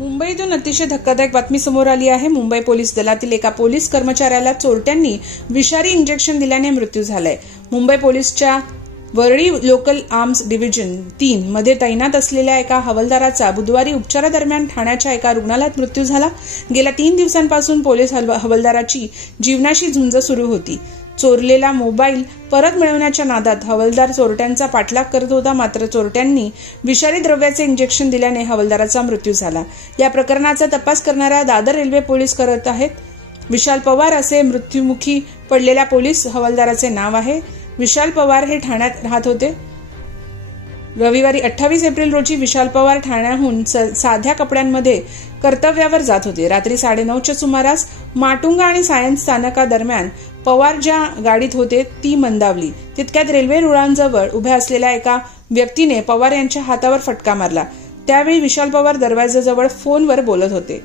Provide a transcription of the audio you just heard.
मुंबईतून अतिशय धक्कादायक बातमी समोर आली आहे। मुंबई पोलीस दलातील एका पोलीस कर्मचाऱ्याला चोरट्यांनी विषारी इंजेक्शन दिल्याने मृत्यू झालाय। मुंबई पोलीसच्या वरळी लोकल आर्म्स डिव्हिजन 3 मध्ये तैनात असलेल्या एका हवालदाराचा बुधवारी उपचारादरम्यान ठाण्याच्या एका रुग्णालयात मृत्यू झाला। गेल्या 3 दिवसांपासून पोलीस हवालदाराची जीवनाशी झुंज सुरू होती। चोरलेला मोबाईल परत मिळवण्याच्या नादात हवालदार चोरट्यांचा पाठलाग करत होता, मात्र चोरट्यांनी विषारी द्रव्याचे इंजेक्शन दिल्याने हवालदाराचा मृत्यू झाला। या प्रकरणाचा तपास करणाऱ्या दादर रेल्वे पोलीस करत आहेत। विशाल पवार असे मृत्युमुखी पडलेल्या पोलीस हवालदाराचे नाव आहे। विशाल पवार हे ठाण्यात राहत होते। रविवारी 28 एप्रिल रोजी विशाल पवार ठाण्याहून साध्या कपड्यांमध्ये कर्तव्यावर जात होते। रात्री 9:30च्या सुमारास माटुंगा आणि सायन्स स्थानकादरम्यान पवार ज्या गाडीत होते ती मंदावली। तितक्यात रेल्वे रुळांजवळ उभ्या असलेल्या एका व्यक्तीने पवार यांच्या हातावर फटका मारला। त्यावेळी विशाल पवार दरवाजाजवळ फोनवर बोलत होते।